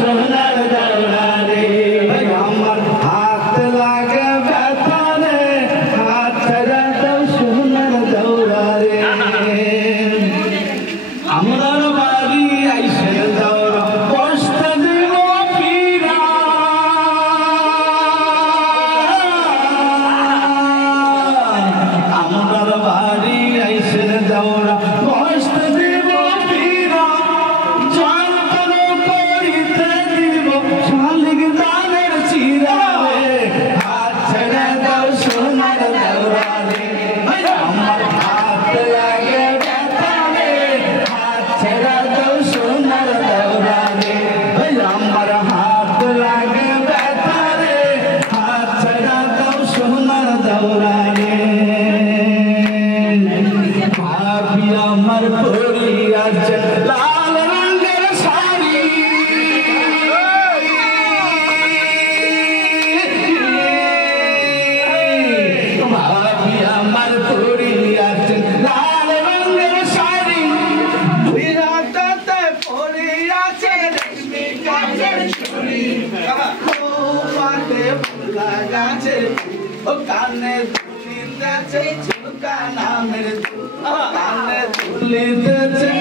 সোনার দৌড়া রে আমার হাত লাগে ব্যথা রে হাত ছেড়ে দাও সোনার দৌড়া রে আমার বাড়ি আইসে দৌড়া কষ্ট দিব পীরা আমার বাড়ি আইসে দৌড়া কষ্ট দিব পীরা জান করো করিতে দিব শালিক দানের চিরা রে হাত ছেড়ে দাও সোনার দৌড়া রে আমার হাত লাগে ব্যথা রে হাত ছেড়ে দাও সোনার দৌড়া রে আমার হাত লাগে ব্যথা রে হাত ছেড়ে দাও সোনার দৌড়া রে ভাবি আমার পরি আছে লাল রঙের শাড়ি ভাবি আমার পরি আছে লাল রঙের শাড়ি দুই রাতাতে পরি আছে রেশমি কাচের চুড়ি পাতে ফুলা গাছে ও কানে দুলিতেছে ঝুমকা নামের কানে দুলিতেছে